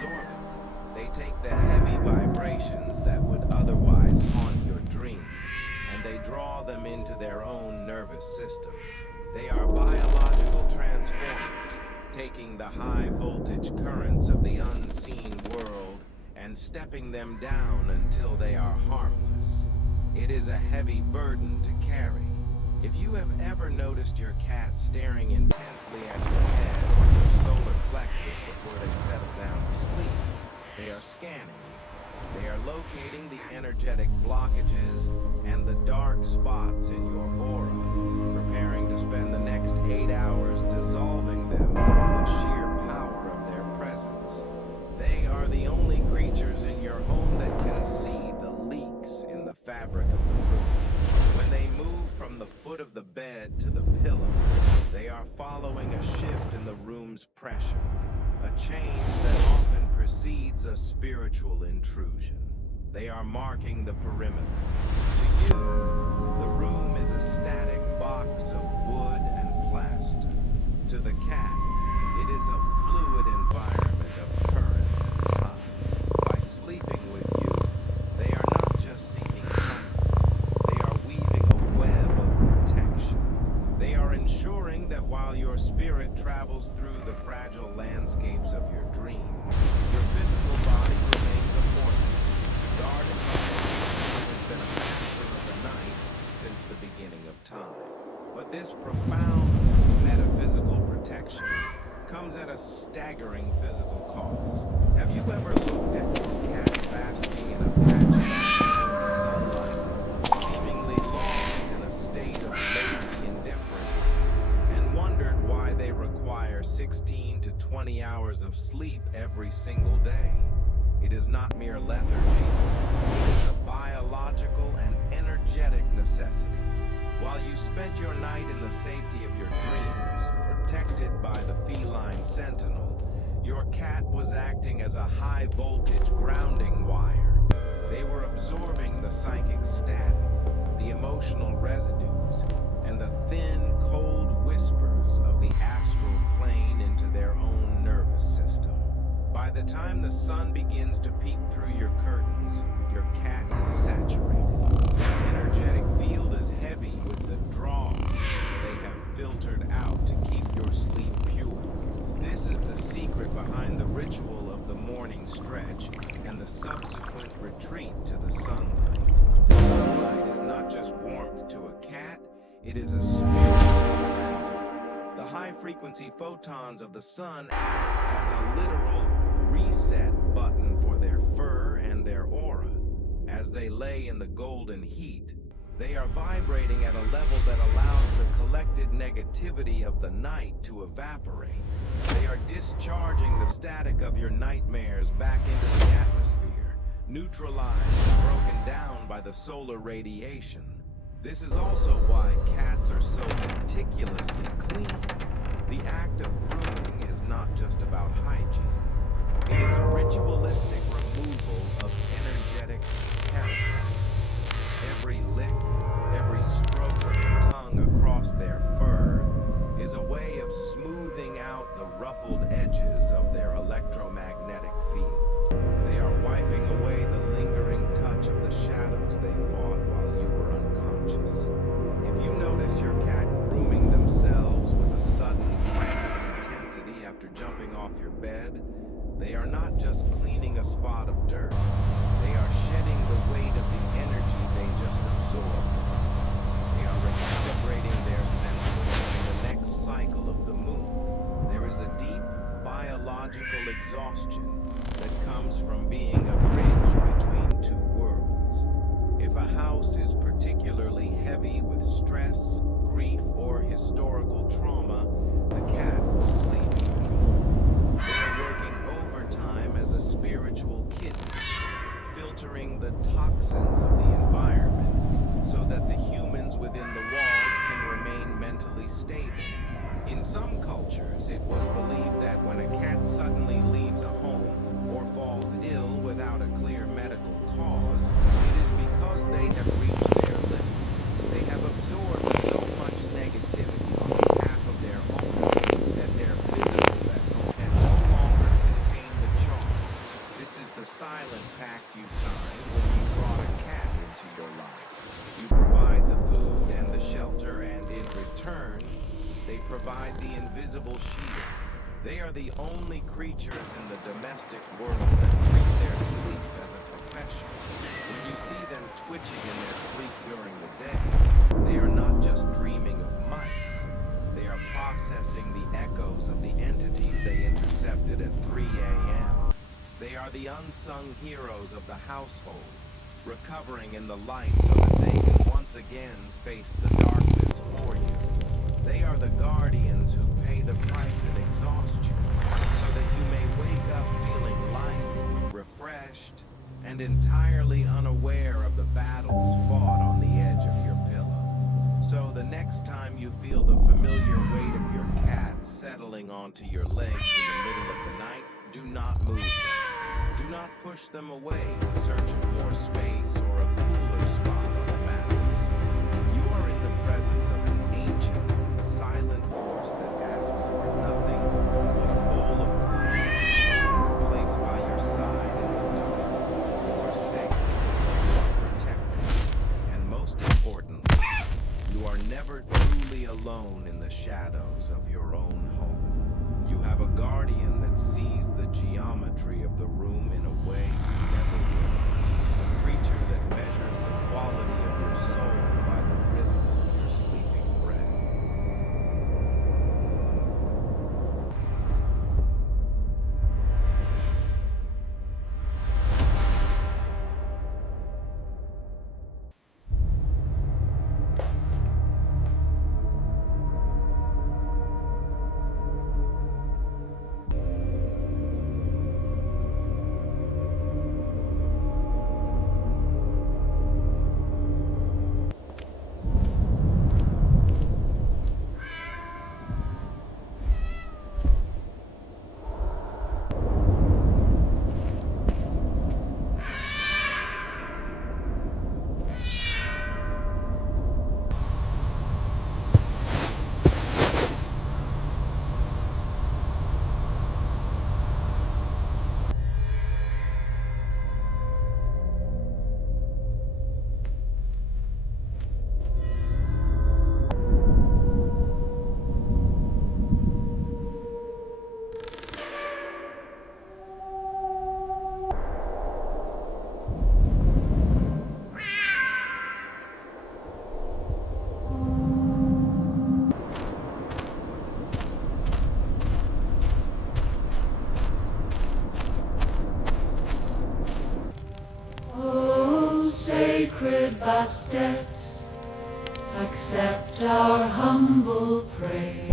absorb it. They take the heavy vibrations that would otherwise haunt your dreams, and they draw them into their own nervous system. They are biological transformers, taking the high voltage currents of the unseen world and stepping them down until they are harmless. It is a heavy burden to carry. If you have ever noticed your cat staring intensely at your head or your solar plexus before they settle down to sleep, they are scanning you. They are locating the energetic blockages and the dark spots in your aura, preparing to spend the next 8 hours dissolving them through the sheer power of their presence. They are the only creatures in your home that can see the leaks in the fabric of the room. When they move from the foot of the bed to the pillow, they are following a shift in the room's pressure, a change that often precedes a spiritual intrusion. They are marking the perimeter. To you, the room is a static box of wood and plaster. To the cat, it is a fluid environment of currents and time. By sleeping with you, they are not just seeking comfort. They are weaving a web of protection. They are ensuring that while your spirit travels through the fragile landscapes of your dreams, your physical body remains a fortress, guarded by a being who has been a master of the night since the beginning of time. But this profound metaphysical protection comes at a staggering physical cost. Have you ever looked at your cat basking in a patch of afternoon sunlight, seemingly lost in a state of lazy indifference, and wondered why they require 16 to 20 hours of sleep every single day? It is not mere lethargy. It is a biological and energetic necessity. While you spent your night in the safety of your dreams, protected by the feline sentinel, your cat was acting as a high-voltage grounding wire. They were absorbing the psychic static, the emotional residues, and the thin, cold whispers of the astral plane into their own nervous system. By the time the sun begins to peek through your curtains, your cat is saturated. The energetic field is heavy with the draws they have filtered out to keep your sleep pure. This is the secret behind the ritual of the morning stretch and the subsequent retreat to the sunlight. Sunlight is not just warmth to a cat, it is a spiritual cleanser. The high-frequency photons of the sun act as a literal reset button for their fur and their aura. As they lay in the golden heat, they are vibrating at a level that allows the collected negativity of the night to evaporate. They are discharging the static of your nightmares back into the atmosphere, neutralized and broken down by the solar radiation. This is also why cats are so meticulously clean. The act of grooming is not just about hygiene. It is a ritualistic removal of energetic parasites. Every lick, every stroke of the tongue across their fur is a way of smoothing out the ruffled edges of their electromagnetic field. They are wiping away the lingering touch of the shadows they fought while you were unconscious. If you notice your cat grooming themselves with a sudden, frantic intensity after jumping off your bed, they are not just cleaning a spot of dirt. They are shedding the weight of the energy they just absorbed. They are recalibrating their senses for the next cycle of the moon. There is a deep biological exhaustion that comes from being a bridge between two worlds. If a house is particularly heavy with stress, grief, or historical trauma, the cat will sleep even more. They are working overtime as a spiritual kidney, filtering the toxins of the environment so that the humans within the walls can remain mentally stable. In some cultures, it was believed that when a cat suddenly leaves a home or falls ill without a clear medical cause, it is because they have reached their limit. They have absorbed so much negativity on behalf of their owner that their physical vessel can no longer contain the charge. provide the invisible shield. They are the only creatures in the domestic world that treat their sleep as a profession. When you see them twitching in their sleep during the day, they are not just dreaming of mice. They are processing the echoes of the entities they intercepted at 3 a.m. They are the unsung heroes of the household, recovering in the light so that they can once again face the darkness for you. They are the guardians who pay the price in exhaustion, so that you may wake up feeling light, refreshed, and entirely unaware of the battles fought on the edge of your pillow. So the next time you feel the familiar weight of your cat settling onto your legs in the middle of the night, do not move them. Do not push them away in search of more space or a cooler spot on the mattress. You are in the presence of an ancient, silent force that asks for nothing but a bowl of food placed by your side in the dark. You are safe, you are protected, and most importantly, you are never truly alone in the shadows of your own home. You have a guardian that sees the geometry of the room in a way you never will. A creature that measures the quality of your soul by the rhythm of your sleeping breath. Sacred bastet, accept our humble praise.